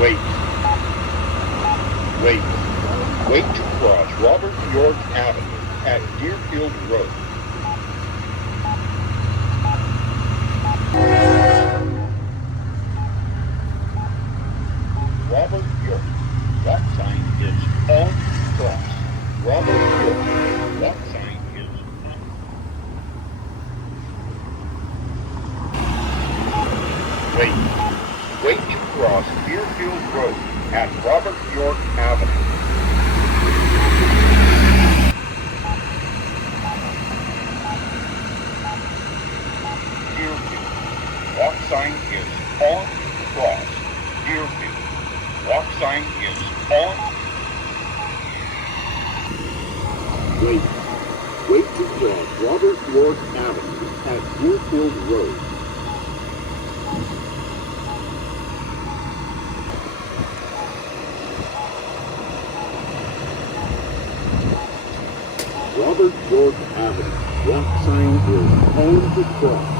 Wait. Wait. Wait to cross Robert York Avenue at Deerfield Road. Robert York. Walk sign is on cross. Robert York. Walk sign is on. Wait. Wait to cross Deerfield Road at Robert York Avenue. Deerfield. Walk sign is on cross. Deerfield. Walk sign is on. Wait. Wait to cross Robert York Avenue at Deerfield Road. Robert York Avenue. Walk sign is on the cross.